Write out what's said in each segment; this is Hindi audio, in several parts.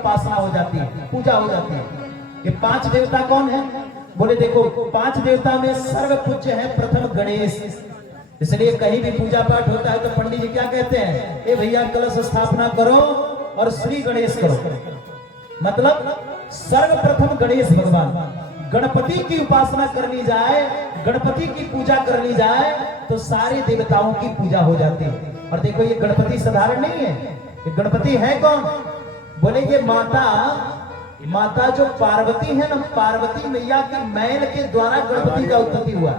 उपासना हो जाती है, पूजा हो जाती है। ये 5 देवता कौन है? बोले देखो 5 देवता में सर्व पूज्य है प्रथम गणेश। इसलिए कहीं भी पूजा पाठ होता है तो पंडित जी क्या कहते हैं, ए भैया कलश स्थापना करो और श्री गणेश करो। मतलब सर्वप्रथम गणेश भगवान, गणपति की उपासना करनी जाए, गणपति की पूजा करनी जाए तो सारे देवताओं की पूजा हो जाती है। और देखो ये गणपति साधारण नहीं है, ये गणपति है कौन? बोले ये माता जो पार्वती है ना, पार्वती मैया के मैल के द्वारा गणपति का उत्पत्ति हुआ।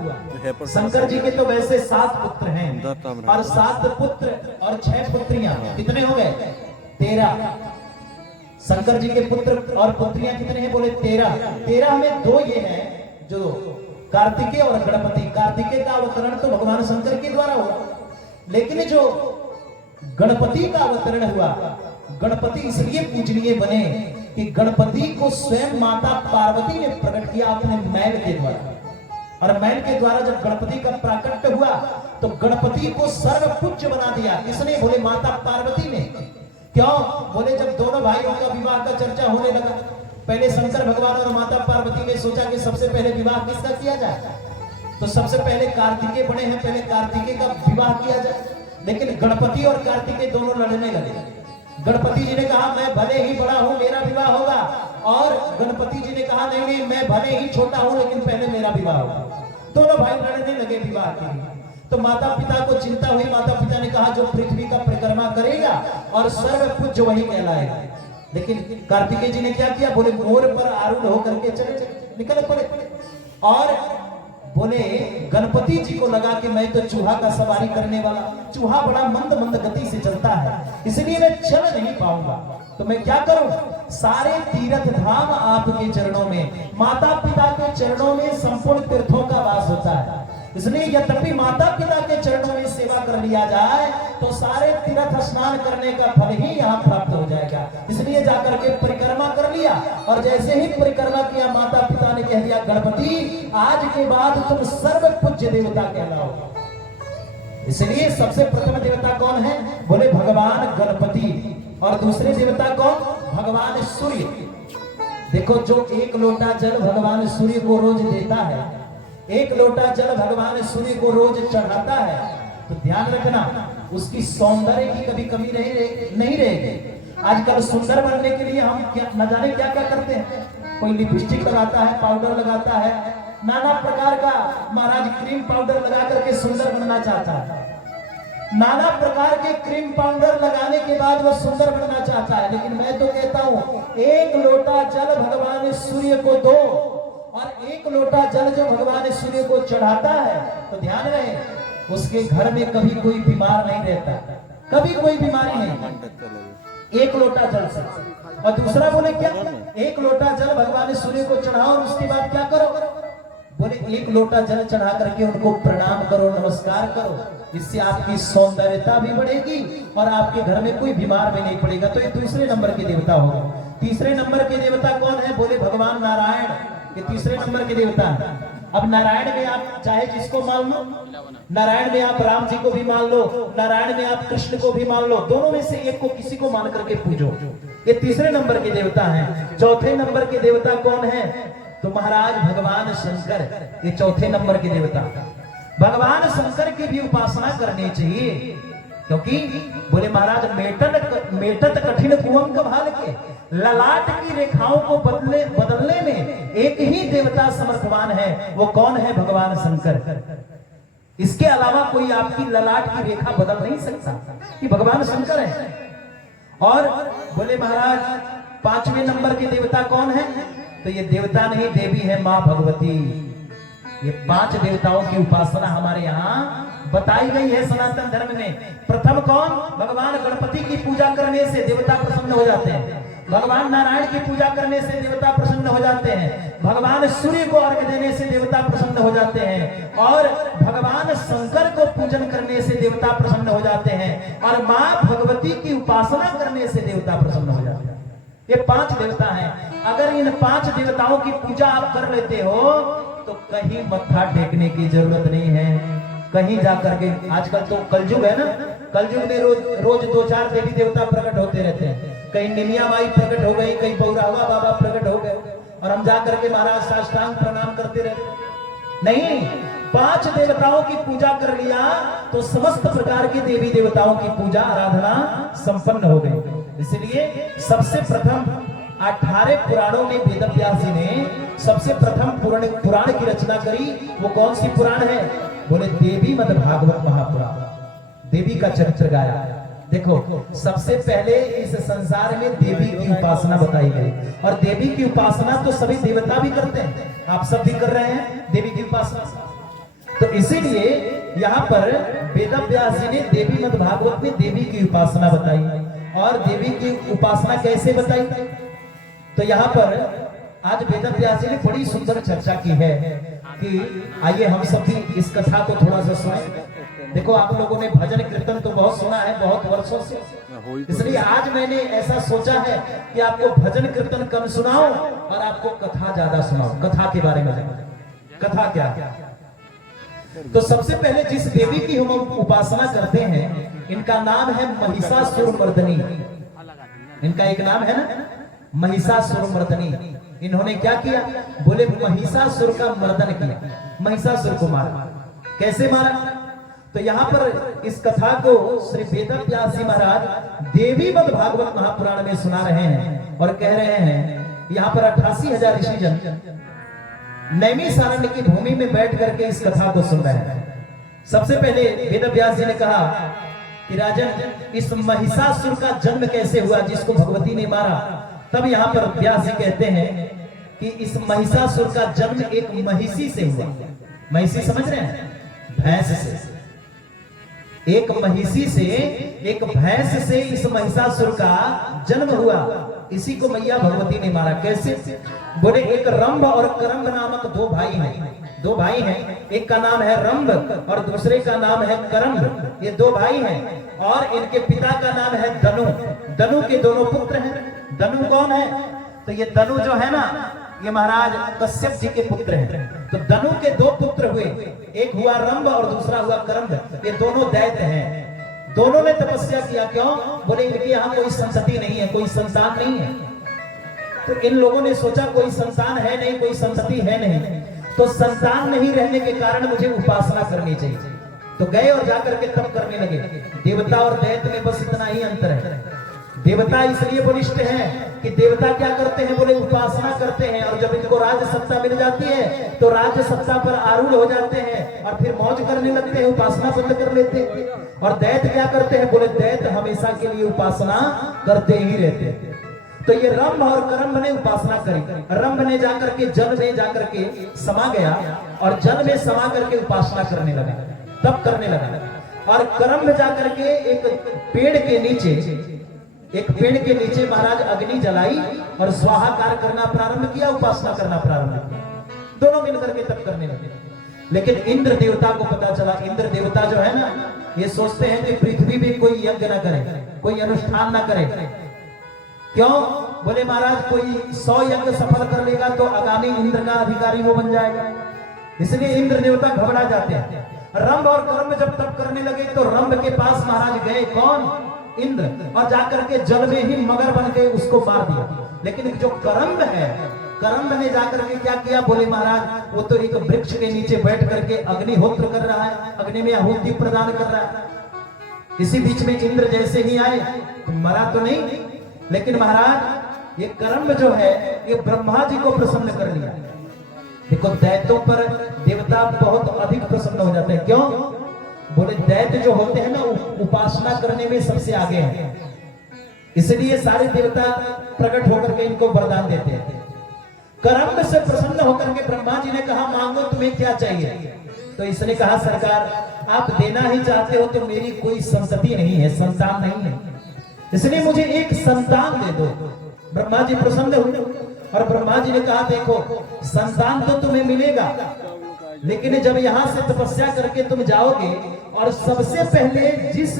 शंकर जी के तो वैसे 7 पुत्र हैं और 7 पुत्र और 6 पुत्रियां, कितने हो गए? 13। शंकर जी के पुत्र और पुत्रियां कितने हैं? बोले 13। 13 में 2 ये हैं जो कार्तिकेय और गणपति। कार्तिकेय का अवतरण तो भगवान शंकर के द्वारा हुआ, लेकिन जो गणपति का अवतरण हुआ, गणपति इसलिए पूजनीय बने कि गणपति को स्वयं माता पार्वती ने प्रकट किया अपने मैल के द्वारा। और मैल के द्वारा जब गणपति का प्राकट्य हुआ तो गणपति को सर्वपूज्य बना दिया। किसने? बोले माता पार्वती ने। क्यों? बोले जब दोनों भाइयों का विवाह का चर्चा होने लगा, पहले शंकर भगवान और माता पार्वती ने सोचा कि सबसे पहले विवाह किसका किया जाए, तो सबसे पहले कार्तिकेय बड़े हैं, पहले कार्तिकेय का विवाह किया जाए। लेकिन गणपति और कार्तिकेय दोनों लड़ने लगे। गणपति जी ने कहा मैं भले ही बड़ा हूं, मेरा विवाह होगा, और गणपति जी ने कहा नहीं नहीं मैं भले ही छोटा हूं लेकिन पहले मेरा विवाह होगा। दोनों भाई लड़ने लगे विवाह के लिए। तो माता पिता को चिंता हुई, माता पिता ने कहा जो पृथ्वी का परिक्रमा करेगा और सर्वपूज्य वही कहलाएगा। लेकिन कार्तिकेय जी ने क्या किया? बोले मोर पर आरूढ़ होकर के चले निकल पड़े, और बोले गणपति जी को लगा कि मैं तो चूहा का सवारी करने वाला, चूहा बड़ा मंद मंद गति से चलता है, इसलिए मैं चल नहीं पाऊंगा, तो मैं क्या करूं? सारे तीर्थ धाम आपके चरणों में, माता पिता के चरणों में संपूर्ण तीर्थों का वास होता है। इसलिए यद्यपि माता पिता के चरणों में सेवा कर लिया जाए तो सारे तीर्थ स्नान करने का फल ही यहाँ प्राप्त हो जाएगा। इसलिए जाकर के परिक्रमा कर लिया, और जैसे ही परिक्रमा किया माता पिता ने कह दिया गणपति आज के बाद तुम सर्व पूज्य देवता कहलाओ। इसलिए सबसे प्रथम देवता कौन है? बोले भगवान गणपति। और दूसरे देवता कौन? भगवान सूर्य। देखो जो 1 लोटा जल भगवान सूर्य को रोज देता है, 1 लोटा जल भगवान सूर्य को रोज चढ़ाता है, तो ध्यान रखना उसकी सौंदर्य की कभी कमी नहीं रहेगी। आजकल सुंदर बनने के लिए हम क्या न जाने क्या क्या करते हैं, कोई लिपस्टिक लगाता है, पाउडर लगाता है, नाना प्रकार का महाराज क्रीम पाउडर लगा करके सुंदर बनना चाहता है। नाना प्रकार के क्रीम पाउडर लगाने के बाद वो सुंदर बनना चाहता है, लेकिन मैं तो कहता हूं 1 लोटा जल भगवान सूर्य को दो, और 1 लोटा जल जो भगवान सूर्य को चढ़ाता है तो ध्यान रहे उसके घर में कभी कोई बीमार नहीं रहता, कभी कोई बीमारी नहीं, 1 लोटा जल से। और दूसरा बोले क्या? 1 लोटा जल भगवान सूर्य को चढ़ाओ और उसके बाद क्या करो? बोले 1 लोटा जल चढ़ा करके उनको प्रणाम करो, नमस्कार करो, इससे आपकी सौंदर्यता भी बढ़ेगी और आपके घर में कोई बीमार भी नहीं पड़ेगा। तो ये दूसरे नंबर के देवता होगा। तीसरे नंबर के देवता कौन है? बोले भगवान नारायण, ये तीसरे नंबर के देवता है। अब नारायण में आप चाहे जिसको मान लो, नारायण में आप राम जी को भी मान लो, नारायण में आप कृष्ण को भी मान लो, दोनों में से एक को किसी को मान करके पूजो। ये तीसरे नंबर के देवता हैं। चौथे नंबर के देवता कौन है? तो महाराज भगवान शंकर, ये चौथे नंबर के देवता। भगवान शंकर की भी उपासना करनी चाहिए, क्योंकि बोले महाराज मेटत कठिन कुंभ भाल के, ललाट की रेखाओं को बदलने में एक ही देवता समर्थवान है, वो कौन है? भगवान शंकर। इसके अलावा कोई आपकी ललाट की रेखा बदल नहीं सकता, कि भगवान शंकर है। और बोले महाराज 5वें नंबर के देवता कौन है? तो ये देवता नहीं, देवी है मां भगवती। ये 5 देवताओं की उपासना हमारे यहाँ बताई गई है सनातन धर्म में। प्रथम कौन? भगवान गणपति की पूजा करने से देवता प्रसन्न हो जाते हैं, भगवान नारायण की पूजा करने से देवता प्रसन्न हो जाते हैं, भगवान सूर्य को अर्घ्य देने से देवता प्रसन्न हो जाते हैं, और भगवान शंकर को पूजन करने से देवता प्रसन्न हो जाते हैं, और मां भगवती की उपासना करने से देवता प्रसन्न हो जाते हैं। ये 5 देवता हैं। अगर इन 5 देवताओं की पूजा आप कर लेते हो तो कहीं मत्था टेकने की जरूरत नहीं है। कहीं जाकर के, आजकल तो कलयुग है ना, कलयुग में रोज 2-4 देवी देवता प्रकट होते रहते हैं। कहीं निमिया माई प्रकट हो गई, कहीं बौरावा बाबा प्रकट हो गए, और हम जा करके महाराज साष्टांग प्रणाम करते रहे। नहीं, 5 देवताओं की पूजा कर लिया तो समस्त प्रकार के देवी देवताओं की पूजा आराधना संपन्न हो गई। इसलिए सबसे प्रथम 18 पुराणों में वेदव्यास जी ने सबसे प्रथम पुराण की रचना करी। वो कौन सी पुराण है? बोले देवी मद भागवत महापुराण, देवी का चरित्र गाया। देखो, सबसे पहले इस संसार में देवी की उपासना बताई गई, और देवी की उपासना तो सभी देवता भी करते हैं, आप सब भी कर रहे हैं देवी की उपासना। तो इसीलिए यहाँ पर वेदव्यास जी ने देवी मद भागवत में देवी की उपासना बताई। और देवी की उपासना कैसे बताई? तो यहाँ पर आज वेदव्यास जी ने बड़ी सुंदर चर्चा की है कि आइए हम सब भी इस कथा को थोड़ा सा सुने। देखो, आप लोगों ने भजन कीर्तन तो बहुत सुना है बहुत वर्षों से, इसलिए आज मैंने ऐसा सोचा है कि आपको भजन कीर्तन कम सुनाओ और आपको कथा ज्यादा सुनाओ। कथा के बारे में, कथा क्या? तो सबसे पहले जिस देवी की हम उपासना करते हैं, इनका नाम है महिषासुरमर्दिनी। इनका एक नाम है ना, महिषासुरमर्दिनी। इन्होंने क्या किया? बोले महिषासुर का मर्दन किया, महिषासुर को मारा। कैसे मारा? तो यहाँ पर इस कथा को श्री वेदव्यास जी महाराज देवी मद भागवत महापुराण में सुना रहे हैं और कह रहे हैं, यहाँ पर 88,000 ऋषिजन नैमिषारण्य की भूमि में बैठ करके इस कथा को सुन रहे हैं। सबसे पहले वेदव्यास जी ने कहा कि राजन, इस महिषासुर का जन्म कैसे हुआ जिसको भगवती ने मारा? तब यहाँ पर व्यास जी कहते हैं कि इस महिषासुर का जन्म एक महिषी से हुआ। महिषी समझ रहे हैं? भैंस से। एक महिषी से, एक भैंस से इस महिषासुर का जन्म हुआ। इसी को मैया भगवती ने मारा। कैसे? बोले एक रंभ और करंभ नामक 2 भाई हैं। 2 भाई हैं, एक का नाम है रंभ और दूसरे का नाम है करंभ। ये 2 भाई हैं और इनके पिता का नाम है दनु। दनु के दोनों पुत्र हैं। दनु कौन है? तो ये दनु जो है ना, ये महाराज कश्यप जी के पुत्र हैं। तो दनु के 2 पुत्र हुए, एक हुआ रंभ और दूसरा हुआ करंभ। ये दोनों दैत्य हैं। दोनों ने तपस्या किया। क्यों? बोले इनके यहाँ कोई संतति नहीं है, कोई संतान नहीं है। तो इन लोगों ने सोचा कोई संतान है नहीं, कोई संतति है नहीं, तो संतान नहीं रहने के कारण मुझे उपासना करनी चाहिए। तो गए और जाकर के तप करने लगे। देवता और दैत्य में बस इतना ही अंतर है। देवता इसलिए बलिष्ठ हैं कि देवता क्या करते हैं? बोले उपासना करते हैं, और जब इनको राज्य सत्ता मिल जाती है तो राज्य सत्ता पर आरूढ़ हो जाते हैं और फिर मौज करने लगते हैं, उपासना बंद कर लेते हैं। और दैत्य क्या करते हैं? बोले दैत्य हमेशा के लिए उपासना करते ही रहते हैं। तो ये रंभ और करंभ ने उपासना करी। रंभ ने जाकर के जल में जाकर के समा गया और जल में समा करके उपासना करने लगा, तप करने लगा। और करंभ जाकर के एक पेड़ के नीचे महाराज अग्नि जलाई और स्वाहाकार करना प्रारंभ किया, उपासना करना प्रारंभ किया। दोनों मिलकर के तप करने लगे। लेकिन इंद्र देवता को पता चला। इंद्र देवता जो है ना, ये सोचते हैं कि पृथ्वी भी कोई यज्ञ ना करे, कोई अनुष्ठान ना करे। क्यों? बोले महाराज कोई 100 यज्ञ सफल कर लेगा तो आगामी इंद्र का अधिकारी वो बन जाएगा। इसलिए इंद्र देवता घबरा जाते हैं। रंभ और करंभ जब तप करने लगे तो रंभ के पास महाराज गए। कौन? इंद्र। और जाकर के जल में ही मगर बन के उसको मार दिया। लेकिन जो करंभ है, करंभ ने जाकर के क्या किया? बोले महाराज वो तो एक वृक्ष के नीचे बैठ करके अग्निहोत्र कर रहा है, अग्नि में आहुति प्रदान कर रहा है। इसी बीच में इंद्र जैसे ही आए तो मरा तो नहीं, लेकिन महाराज ये करंभ जो है ये ब्रह्मा जी को प्रसन्न कर लिया। देखो, दैत्यों पर देवता बहुत अधिक प्रसन्न हो जाते हैं। क्यों? बोले दैत्य जो होते हैं ना, उपासना करने में सबसे आगे हैं। इसलिए सारे देवता प्रकट होकर के इनको वरदान देते हैं। करंभ से प्रसन्न होकर के ब्रह्मा जी ने कहा मांगो तुम्हें क्या चाहिए? तो इसने कहा सरकार आप देना ही चाहते हो तो मेरी कोई संतति नहीं है, संतान नहीं है, इसलिए मुझे एक संतान दे दो। ब्रह्मा जी प्रसन्न हुए और ब्रह्मा जी ने कहा देखो संतान तो तुम्हें मिलेगा, लेकिन जब यहां से तपस्या करके तुम जाओगे और सबसे पहले जिस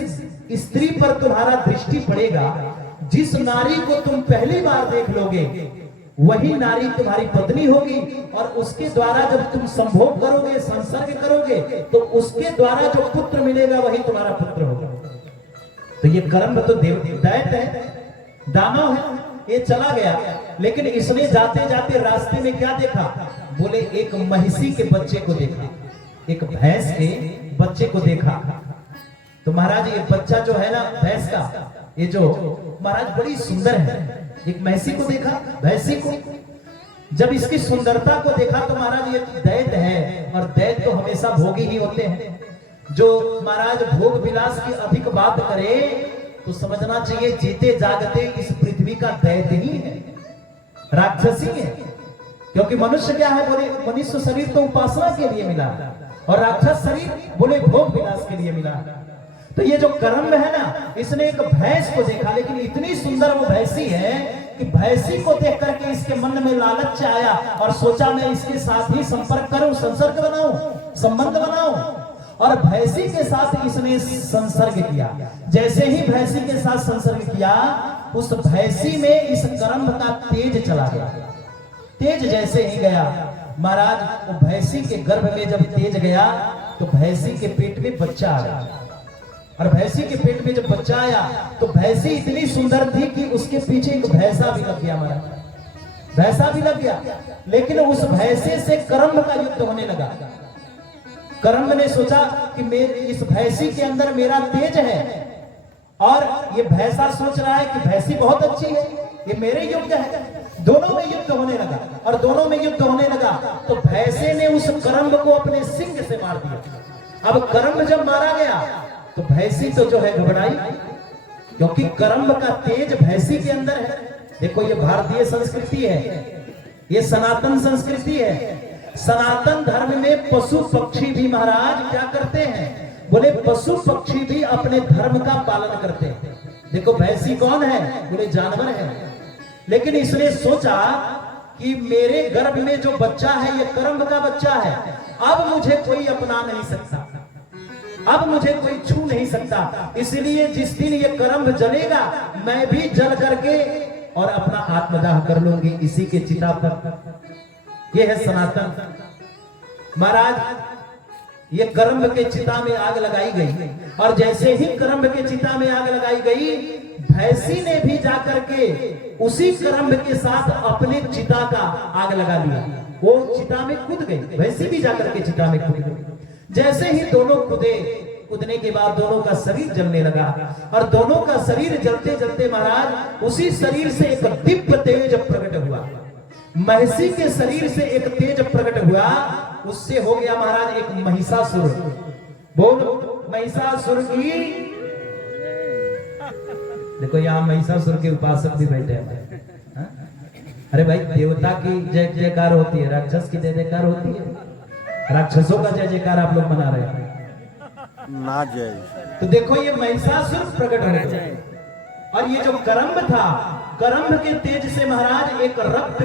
स्त्री पर तुम्हारा दृष्टि पड़ेगा, जिस नारी को तुम पहली बार देख लोगे, वही नारी तुम्हारी पत्नी होगी और उसके द्वारा जब तुम संभोग करोगे, संसर्ग करोगे, तो उसके द्वारा जो पुत्र मिलेगा वही तुम्हारा पुत्र होगा। तो ये कर्म तो दैत्य है, दानव है, ये चला गया। लेकिन इसने जाते जाते रास्ते में क्या देखा? बोले एक महिषी के बच्चे को देखा, एक भैंस के बच्चे को देखा। तो महाराज ये बच्चा जो है ना भैंस का, ये जो महाराज बड़ी सुंदर है। एक महिषी को देखा, भैंसी को। जब इसकी सुंदरता को देखा तो महाराज ये दैत्य है, और दैत्य तो हमेशा भोगी ही होते हैं। जो महाराज भोग विलास की अधिक बात करे तो समझना चाहिए जीते जागते इस पृथ्वी का दैत्य ही है, राक्षसी है। क्योंकि मनुष्य क्या है? बोले मनुष्य शरीर तो उपासना के लिए मिला, और राक्षस शरीर बोले भोग विलास के लिए मिला। तो ये जो कर्म है ना, इसने एक भैंस को देखा, लेकिन इतनी सुंदर वो भैंसी है कि भैंसी को देख करके इसके मन में लालच आया और सोचा मैं इसके साथ ही संपर्क करूं, संसर्ग बनाऊं, संबंध बनाऊं। और भैंसी के साथ इसने संसर्ग किया। जैसे ही भैंसी के साथ संसर्ग किया, उस भैंसी में इस कर्म का तेज चला गया। तेज जैसे ही गया महाराज, वो भैंसी के गर्भ में जब तेज गया तो भैंसी के पेट में बच्चा आया। और भैंसी के पेट में जब बच्चा आया तो भैंसी इतनी सुंदर थी कि उसके पीछे एक भैंसा भी लग गया महाराज, भैंसा भी लग गया। लेकिन उस भैंसे से कर्म का युद्ध होने लगा। कर्म ने सोचा कि मेरे इस भैंसी के अंदर मेरा तेज है, और ये भैंसा सोच रहा है कि भैंसी बहुत अच्छी है, ये मेरे योग्य है। दोनों में युद्ध होने लगा, और दोनों में युद्ध होने लगा तो भैंसे ने उस कर्म को अपने सिंग से मार दिया। अब कर्म जब मारा गया तो भैंसी तो जो है घबराई, क्योंकि कर्म का तेज भैंसी के अंदर है। देखो ये भारतीय संस्कृति है, ये सनातन संस्कृति है। सनातन धर्म में पशु पक्षी भी महाराज क्या करते हैं? बोले पशु पक्षी भी अपने धर्म का पालन करते हैं। देखो भैंसी कौन है? बोले जानवर है। लेकिन इसने सोचा कि मेरे गर्भ में जो बच्चा है ये कर्म का बच्चा है, अब मुझे कोई अपना नहीं सकता, अब मुझे कोई छू नहीं सकता। इसलिए जिस दिन ये कर्म जलेगा मैं भी जल करके और अपना आत्मदाह कर लूंगी इसी के चिता पर। ये है सनातन। महाराज ये कर्म के चिता में आग लगाई गई, और जैसे ही कर्म के चिता में आग लगाई गई, भैंसी ने भी जाकर के उसी कर्म के साथ अपने चिता का आग लगा लिया। वो चिता में कूद गई, भैंसी भी जाकर के चिता में कूद गई। जैसे ही दोनों कूदे, कूदने के बाद दोनों का शरीर जलने लगा, और दोनों का शरीर जलते जलते महाराज उसी शरीर से एक दिव्य तेज प्रकट हुआ। महिषी के शरीर से एक तेज प्रकट हुआ, उससे हो गया महाराज एक महिषासुर। बोल महिषासुर की। देखो यहाँ महिषासुर के उपासक भी बैठे हैं। अरे भाई देवता की जय जयकार होती है, राक्षस की जय जयकार होती है। राक्षसों का जय जयकार आप लोग मना रहे हैं ना जय। तो देखो ये महिषासुर प्रकट हो गया, और ये जो कर्म था, कर्म के तेज से महाराज एक रक्त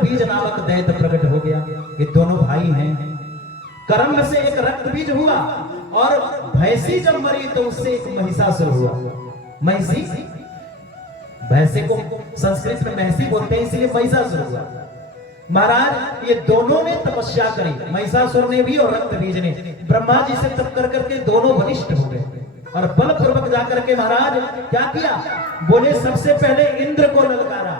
बीज नामक दैत्य प्रकट हो गया। ये दोनों भाई हैं। कर्म से एक रक्त बीज हुआ, और भैंसी जब मरी तो उससे एक महिषासुर हुआ। महिषी, भैंसे को संस्कृत में महिषी बोलते हैं, इसलिए महिषासुर हुआ। महाराज ये दोनों ने तपस्या करी, महिषासुर ने भी और रक्त बीज ने। ब्रह्मा जी से तप कर करके दोनों बलिष्ठ हो गए, और बलपूर्वक जाकर के महाराज क्या किया? बोले सबसे पहले इंद्र को ललकारा,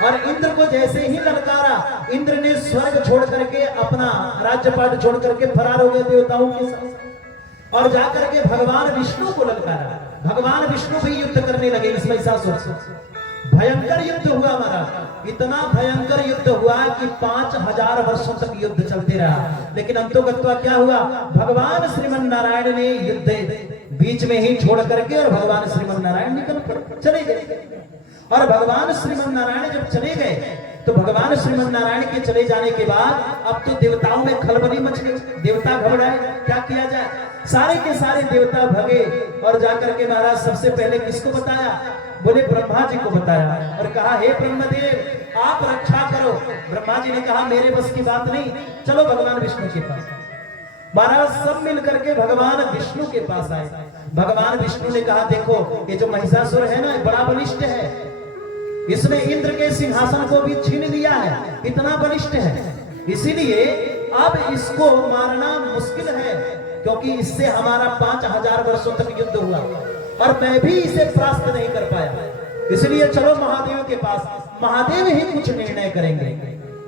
और इंद्र को जैसे ही ललकारा, इंद्र ने स्वर्ग छोड़ करके अपना राज्यपाट छोड़ करके फरार हो गए देवताओं के साथ, और जाकर के भगवान विष्णु को ललकारा। भगवान विष्णु भी युद्ध करने लगे इस महिषासुर से। भयंकर युद्ध हुआ महाराज, इतना भयंकर युद्ध हुआ कि 5000 वर्षों तक युद्ध चलते रहा। लेकिन अंतोगत्वा क्या हुआ? भगवान श्रीमन नारायण ने युद्ध बीच में ही छोड़ करके और भगवान श्रीमन नारायण निकल पड़े, चले गए। और भगवान श्रीमन नारायण जब चले गए तो भगवान श्रीमन नारायण के चले जाने के बाद अब तो देवताओं में खलबली मच गई, देवता घबराए, क्या किया जाए? सारे के सारे देवता भगे, और जाकर के महाराज सबसे पहले किसको बताया? बोले ब्रह्मा जी को बताया, और कहा हे ब्रह्मदेव आप रक्षा करो। ब्रह्मा जी ने कहा मेरे बस की बात नहीं, चलो भगवान विष्णु के पास। महाराज सब मिलकर के भगवान विष्णु के पास आए। भगवान विष्णु ने कहा देखो ये जो महिषासुर है ना बड़ा बलिष्ठ है, इसने इंद्र के सिंहासन को भी छीन लिया है, इतना बलिष्ठ है, इसीलिए अब इसको मारना मुश्किल है, क्योंकि इससे हमारा 5000 वर्षों तक युद्ध हुआ। और मैं भी इसे प्राप्त नहीं कर पाया, इसलिए चलो महादेव के पास, महादेव ही कुछ निर्णय करेंगे।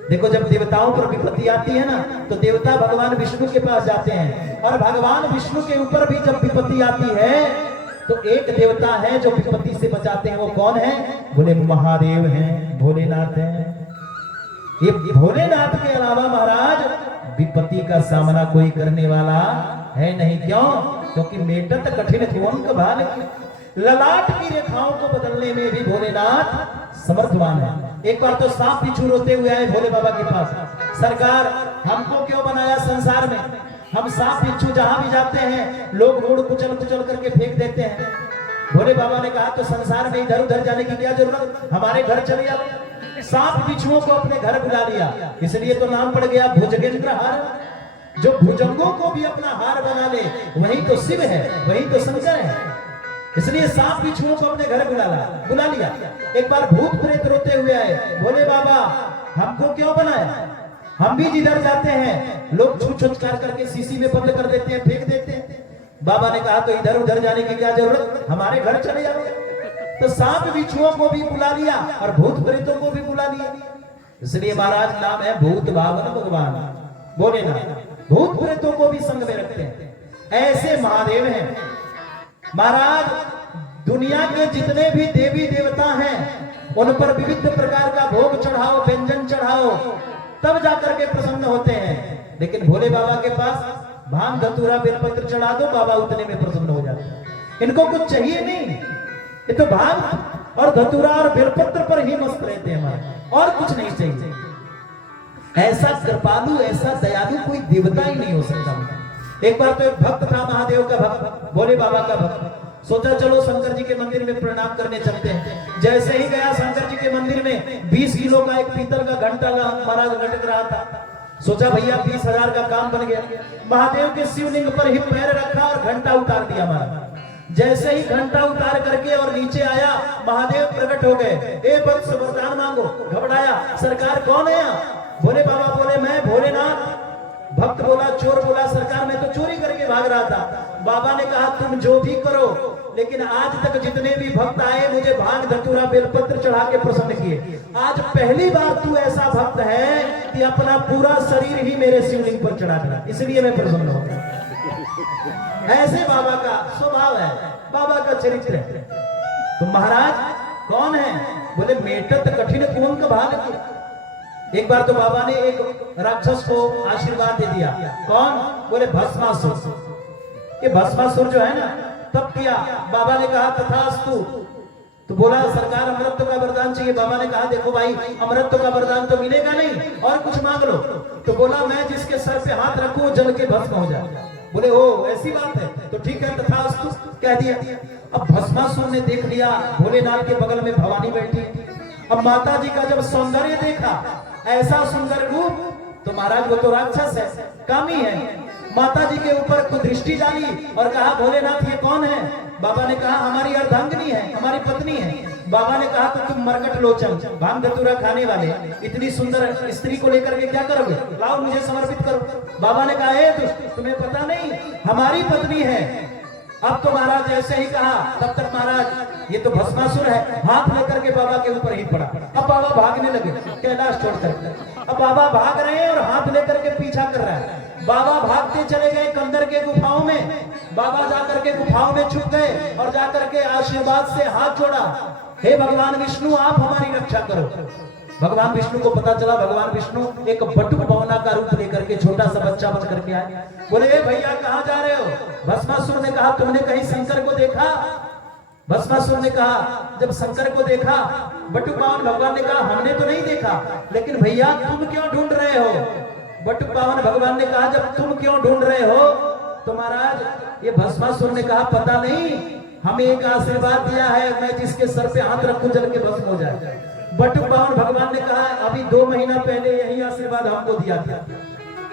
देखो जब देवताओं पर विपत्ति आती है ना, तो देवता भगवान विष्णु के पास जाते हैं, और भगवान विष्णु के ऊपर भी जब विपत्ति आती है तो एक देवता है जो विपत्ति से बचाते हैं। वो कौन है? बोले महादेव हैं, भोलेनाथ हैं। ये भोलेनाथ के अलावा महाराज विपत्ति का सामना कोई करने वाला है नहीं। क्यों? क्योंकि मेटत कठिन कौन भाल, ललाट की रेखाओं को बदलने में भी भोलेनाथ समर्थवान है। एक बार तो सांप बिच्छू रोते हुए आए भोले बाबा के पास, सरकार हमको क्यों बनाया संसार में, हम सांप बिच्छू जहां भी जाते हैं लोग मुड़ कुचल कुचल करके फेंक देते हैं। भोले बाबा ने कहा तो संसार में इधर उधर जाने की क्या जरूरत, हमारे घर चले आओ। सांप बिच्छुओं को अपने घर बुला लिया, इसलिए तो नाम पड़ गया भुजगेंद्र हार। जो भुजंगों को भी अपना हार बना ले वही तो शिव है, वही तो शंकर है। इसलिए सांप बिच्छुओं को अपने घर बुला लिया। एक बार भूत प्रेत रोते हुए आए, भोले बाबा हमको क्यों बनाया, हम भी जिधर जाते हैं लोग छूट छुटकार करके शीशी में बंद कर देते हैं, फेंक देते हैं। बाबा ने कहा तो इधर उधर जाने की क्या जरूरत, हमारे घर चले जाओ। तो सांप बिच्छुओं को भी बुला लिया और भूत प्रेतों को भी बुला लिया। इसलिए महाराज नाम है भूत भावन भगवान भोलेनाथ। भूत प्रेतों को भी संग में रखते हैं, ऐसे महादेव हैं। महाराज दुनिया के जितने भी देवी देवता हैं उन पर विविध प्रकार का भोग चढ़ाओ, व्यंजन चढ़ाओ, तब जाकर के प्रसन्न होते हैं। लेकिन भोले बाबा के पास भांग धतूरा बेलपत्र चढ़ा दो, बाबा उतने में प्रसन्न हो जाते हैं। इनको कुछ चाहिए नहीं, ये तो भांग और धतूरा और बेलपत्र पर ही मस्त रहते हैं हमारे, और कुछ नहीं चाहिए। ऐसा कृपालु, ऐसा दयालु कोई देवता ही नहीं हो सकता। एक बार तो एक भक्त था, महादेव का भक्त, भोले बाबा का भक्त, सोचा चलो शंकर जी के मंदिर में प्रणाम करने चलते हैं। जैसे ही गया शंकर जी के मंदिर में 20 किलो का एक पीतल का घंटा महाराज लटक रहा था। सोचा भैया 20,000 का काम बन गया। महादेव के शिवलिंग पर ही पैर रखा और घंटा उतार दिया महाराज। जैसे ही घंटा उतार करके और नीचे आया, महादेव प्रकट हो गए। ए भक्त वरदान मांगो। घबराया, सरकार कौन है? भोले बाबा बोले मैं भोलेनाथ। भक्त बोला, चोर बोला, सरकार मैं तो चोरी करके भाग रहा था। बाबा ने कहा तुम जो भी करो, लेकिन आज तक जितने भी भक्त आए मुझे भांग धतूरा बेलपत्र चढ़ा के प्रसन्न किए, आज पहली बार तू ऐसा भक्त है कि अपना पूरा शरीर ही मेरे शिवलिंग पर चढ़ा दिया, इसलिए मैं प्रसन्न हो गया। ऐसे बाबा का स्वभाव है, बाबा का चरित्र है। तो महाराज कौन है? बोले मेटत कठिन कौन का भाग। एक बार तो बाबा ने एक राक्षस को आशीर्वाद दे दिया। कौन? बोले भस्मासुर। ये भस्मासुर जो है ना, तब किया। बाबा ने कहा तथास्तु। तो बोला सरकार अमृत का वरदान चाहिए। बाबा ने कहा देखो भाई अमृत का वरदान तो मिलेगा नहीं, और कुछ मांग लो। तो बोला मैं जिसके सर पे हाथ रखूं जल के भस्म हो जाए। बोले ओ ऐसी बात है, तो ठीक है तथास्तु कह दिया। अब भस्मासुर ने देख लिया भोलेनाथ के बगल में भवानी बैठी। अब माता जी का जब सौंदर्य देखा, ऐसा सुंदर रूप, तो महाराज वो तो राक्षस है, कामी है। माता जी के ऊपर को दृष्टि डाली और कहा भोलेनाथ ये कौन है? बाबा ने कहा हमारी अर्धांगिनी है, हमारी पत्नी है। बाबा ने कहा तो तुम मरकट लोचन, भांग धतूरा खाने वाले, इतनी सुंदर स्त्री को लेकर के क्या करोगे? लाओ मुझे समर्पित करो। बाबा ने कहा ए दुष्ट, तुम्हें पता नहीं हमारी पत्नी है। अब तो महाराज ऐसे ही कहा, तब तक महाराज ये तो भस्मासुर है, हाथ लेकर के बाबा के ऊपर ही पड़ा। अब बाबा भागने लगे कैलाश छोड़कर। अब बाबा भाग रहे हैं और हाथ लेकर के पीछा कर रहा है। बाबा भागते चले गए कंदर के गुफाओं में। बाबा जाकर के गुफाओं में छुप गए और जाकर के आशीर्वाद से हाथ जोड़ा, हे भगवान विष्णु आप हमारी रक्षा करो। भगवान विष्णु को पता चला, भगवान विष्णु एक बटुक बवना का रूप लेकर के छोटा सा बच्चा बन करके आए। बोले भैया कहाँ जा रहे हो? भस्मासुर ने कहा तुमने कहीं शंकर को देखा? भस्मासुर ने कहा जब शंकर को देखा, बटुक बावन भगवान ने कहा हमने तो नहीं देखा, लेकिन भैया तुम क्यों ढूंढ रहे हो? बटुक बावन भगवान ने कहा जब तुम क्यों ढूंढ रहे हो? तो महाराज ये भस्मासुर ने कहा पता नहीं, हमें एक आशीर्वाद दिया है मैं जिसके सर पे हाथ रखूं जल के भस्म हो जाए। बटुक बावन भगवान ने कहा अभी 2 महीना पहले यही आशीर्वाद हमको दिया था।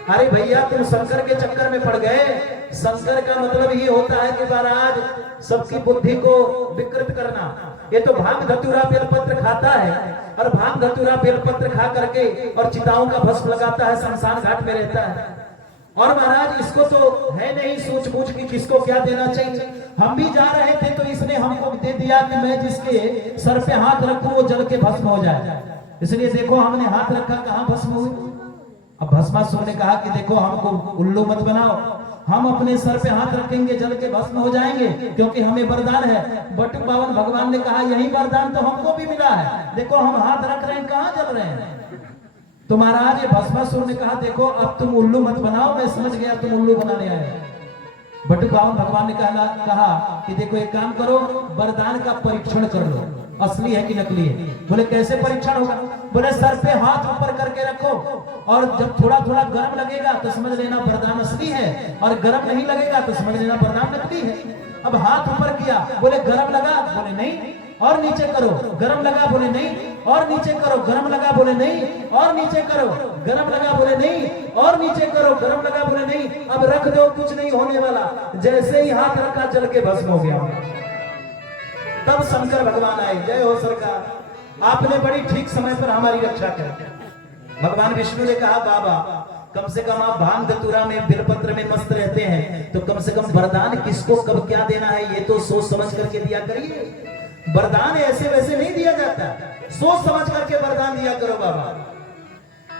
अरे भैया तुम शंकर के चक्कर में पड़ गए। शंकर का मतलब ही होता है कि महाराज सबकी बुद्धि को विकृत करना। ये तो भांग धतूरा बेलपत्र खाता है, और भांग धतूरा बेलपत्र खा करके और चिताओं का भस्म लगाता है, शमशान घाट में रहता है। और महाराज इसको तो है नहीं सोच बूझ कि किसको क्या देना चाहिए। हम भी जा रहे थे तो इसने हमको दे दिया कि मैं जिसके सर पे हाथ रखूं वो जल के भस्म हो जाए। इसलिए देखो हमने हाथ रखा, कहां भस्म हुई। अब भस्मासुर ने कहा कि देखो हमको उल्लू मत बनाओ, हम अपने सर पे हाथ रखेंगे जल के भस्म हो जाएंगे, क्योंकि हमें वरदान है। बटुक बावन भगवान ने कहा यही वरदान तो हमको भी मिला है, देखो हम हाथ रख रहे हैं कहां जल रहे हैं। तो महाराज ये भस्मासुर ने कहा देखो अब तुम उल्लू मत बनाओ, मैं समझ गया तुम उल्लू बनाने आए। बटुक बावन भगवान ने कहा कि देखो एक काम करो, वरदान का परीक्षण कर लो, असली है कि नकली है। बोले कैसे परीक्षण होगा। बोले सर पे हाथ ऊपर करके रखो और जब थोड़ा थोड़ा गर्म लगेगा तो समझ लेना वरदान असली है, और गर्म नहीं लगेगा तो समझ लेना वरदान नकली है। अब हाथ ऊपर किया, बोले गर्म लगा, बोले नहीं, और नीचे करो, गर्म लगा, बोले नहीं, और नीचे करो, गर्म लगा, बोले नहीं, और नीचे करो, गर्म लगा, बोले नहीं, और नीचे करो, गर्म लगा, बोले नहीं। अब रख दो, कुछ नहीं होने वाला। जैसे ही हाथ रखा जल के भस्म हो गया। तब शंकर भगवान आए, जय हो सरकार, आपने बड़ी ठीक समय पर हमारी रक्षा कर। भगवान विष्णु ने कहा बाबा कम से कम आप भांग धतूरा में बिलपत्र में मस्त रहते हैं, तो कम से कम वरदान किसको कब क्या देना है ये तो सोच समझ करके दिया करिए। वरदान ऐसे वैसे नहीं दिया जाता, सोच समझ करके वरदान दिया करो बाबा।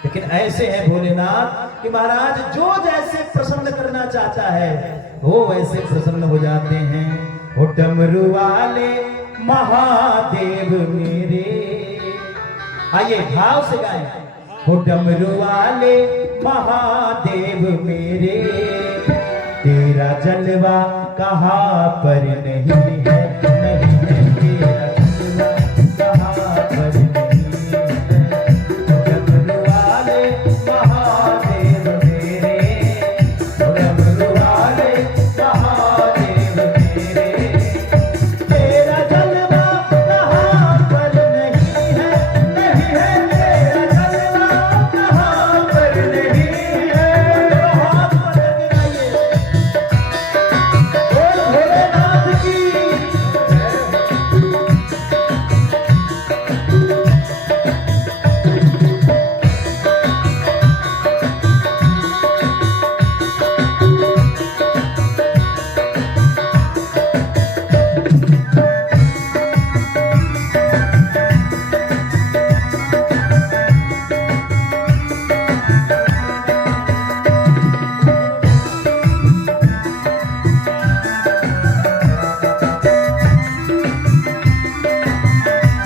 लेकिन ऐसे है भोलेनाथ कि महाराज जो जैसे प्रसन्न करना चाहता है वो वैसे प्रसन्न हो जाते हैं। हो डमरू वाले महादेव मेरे, आइए भाव से गाएं। हो डमरू वाले महादेव मेरे, तेरा जलवा कहाँ पर नहीं है, नहीं है तेरा जलवा कहाँ पर नहीं है। डमरू वाले महादेव मेरे, डमरू वाले महादेव मेरे, तेरा जलवा कहाँ पर नहीं है, नहीं है तेरा जलवा कहाँ पर नहीं है। हाथ पर गिराइए, बोल भोलेनाथ की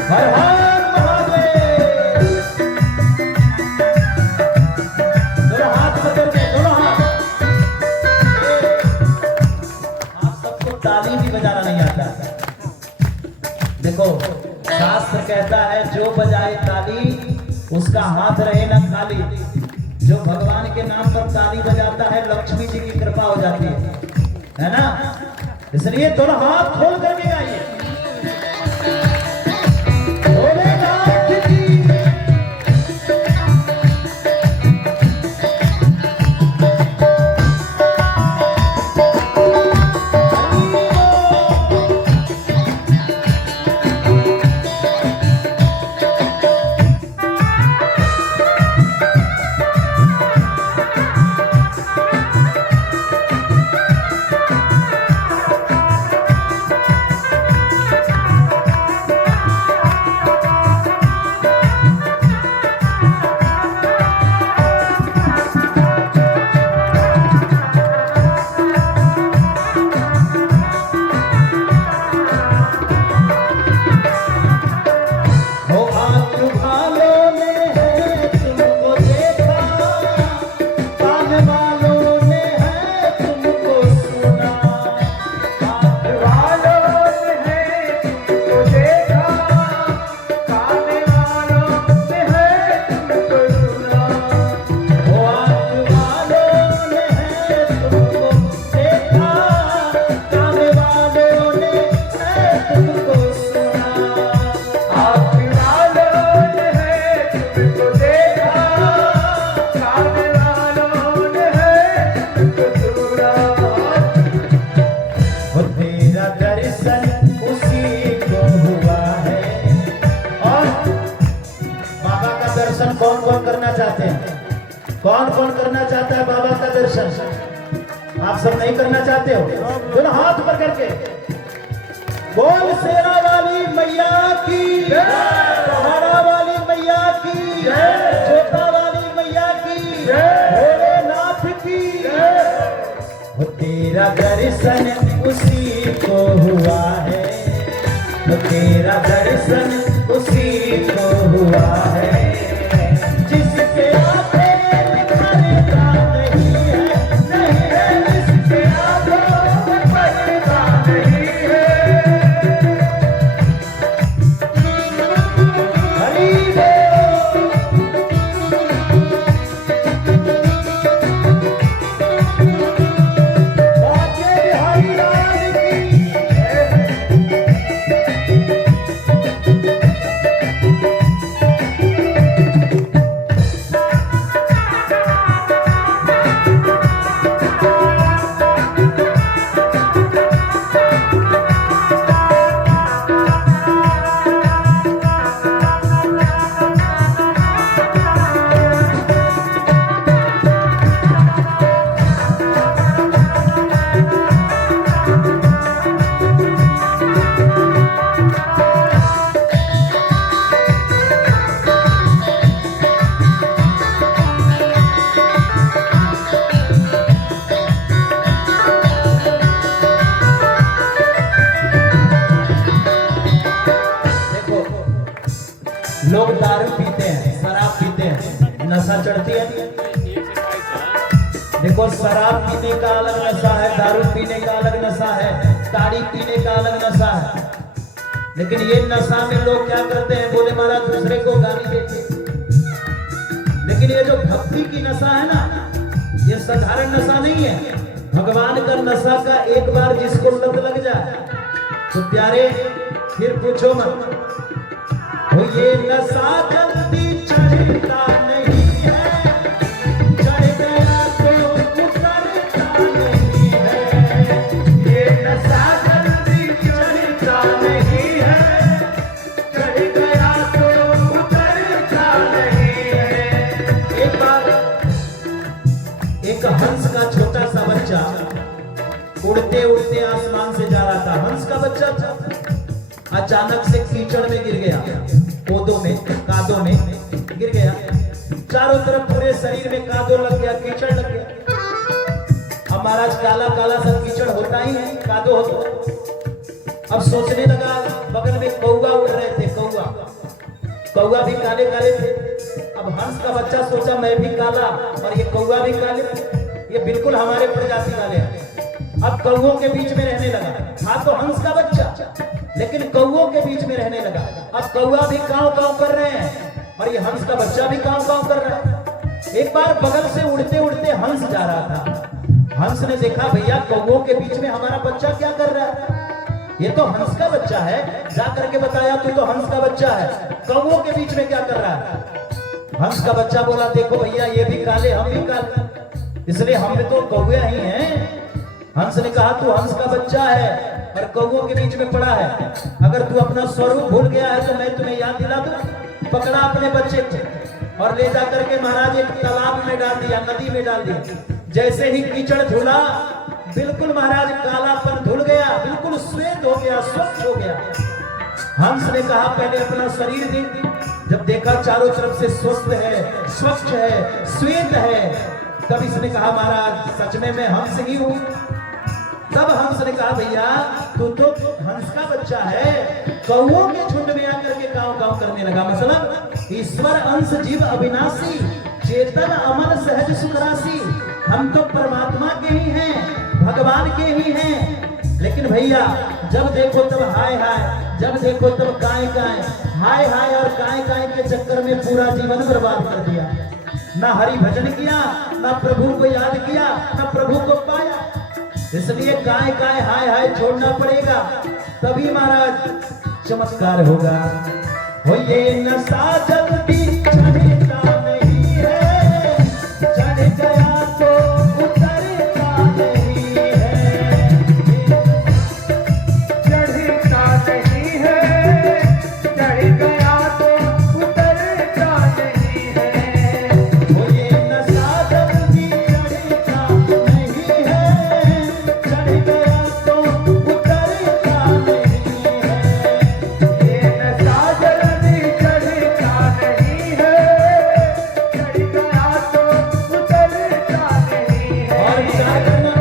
हर हर महादेव। दोनों हाथ पकड़ के, दोनों हाथ। आप सबको ताली भी बजाना नहीं आता। देखो शास्त्र कहता है जो बजाए ताली उसका हाथ रहे ना खाली। जो भगवान के नाम पर ताली बजाता है लक्ष्मी जी की कृपा हो जाती है ना। इसलिए दोनों हाथ खोल करके गाइए। भोलेनाथ की कौन कौन करना चाहते हैं? कौन कौन करना चाहता है बाबा का दर्शन? आप सब नहीं करना चाहते हो? दोनों हाथ ऊपर करके बोल शेरा वाली मैया की जय, पहाड़ा वाली मैया की जय, जोता वाली मैया की जय, भोलेनाथ की जय। वो तेरा दर्शन उसी को हुआ है, वो तेरा दर्शन उसी को हुआ है, जिसके आंखें में पर्दा नहीं है, नहीं है, जिसके आंखों में पर्दा नहीं है। हरि बोल। बाके बिहारी लाल की लोग दारू पीते हैं, शराब पीते हैं, नशा चढ़ती है। देखो शराब पीने का अलग नशा है, दारू पीने का अलग नशा है, ताड़ी पीने का अलग नशा है। लेकिन ये नशा में लोग क्या करते हैं? बोले महाराज दूसरे को गाली देते। लेकिन ये जो भक्ति की नशा है ना, ये साधारण नशा नहीं है। भगवान का नशा का एक बार जिसको लत लग जाए तो प्यारे फिर पूछो मत। वो ये नशा जल्दी चढ़ता नहीं है, चढ़ गया तो उतरता नहीं है। ये नशा जल्दी चढ़ता नहीं है, चढ़ गया तो उतरता नहीं है। एक बार एक हंस का छोटा सा बच्चा उड़ते उड़ते आसमान से जा रहा था। हंस का बच्चा था, अचानक से कीचड़ में गिर गया, पौधों में, कादों में गिर गया। चारों तरफ पूरे शरीर में कादो लग गया, कीचड़ लग गया। अब महाराज काला काला सब कीचड़ होता ही है, कादो होता। अब सोचने लगा, बगल में कौवा उड़ रहे थे, कौवा भी काले काले थे। अब हंस का बच्चा सोचा मैं भी काला और ये कौवा भी काले, ये बिल्कुल हमारे प्रजाति वाले हैं। अब कौवों के बीच में रहने लगा। था तो हंस का बच्चा, लेकिन कौवों के बीच में रहने लगा। अब कौवा भी काव काव कर रहे हैं और ये हंस का बच्चा भी काव काव कर रहा है। एक बार बगल से उड़ते उड़ते हंस जा रहा था। हंस ने देखा भैया कौवों के बीच में हमारा बच्चा क्या कर रहा है, ये तो हंस का बच्चा है। जा करके बताया तू तो हंस का बच्चा है, कौवों के बीच में क्या कर रहा है। हंस का बच्चा बोला देखो भैया ये भी काले हम भी काले, इसलिए हम भी तो कौवे ही हैं। हंस ने कहा तू हंस का बच्चा है और कौवों के बीच में पड़ा है, अगर तू अपना स्वरूप भूल गया है तो मैं तुम्हें याद दिला दूं। पकड़ा अपने बच्चे को और ले जा करके महाराज एक तालाब में डाल दिया, नदी में डाल दिया। जैसे ही कीचड़ धुला, बिल्कुल महाराज कालापन धुल गया, बिल्कुल श्वेत हो गया, स्वच्छ हो गया। हंस ने कहा पहले अपना शरीर देख। जब देखा चारों तरफ से स्वस्थ है, स्वच्छ है, श्वेत है, तब इसने कहा महाराज सच में मैं हंस ही हूं। तब हंस ने कहा भैया तू तो हंस का बच्चा है, कौओं के झुंड में आकर के काव काव करने लगा। मतलब ईश्वर अंश जीव अविनाशी, चेतन अमन सहज सुखराशि। हम तो परमात्मा के ही हैं, भगवान के ही हैं। लेकिन भैया जब देखो तब हाय हाय, जब देखो तब काय काय, हाय हाय और काय काय के चक्कर में पूरा जीवन बर्बाद कर दिया। ना हरि भजन किया, ना प्रभु को याद किया, ना प्रभु को पाया। इसलिए काय काय हाय हाय छोड़ना पड़ेगा, तभी महाराज चमत्कार होगा। हो ये नशा जल्दी चढ़ता नहीं है, चढ़ गया तो उतरता नहीं है, चढ़ता नहीं है, चढ़ गया तो उतरता नहीं है। हो ये नशा विचार करना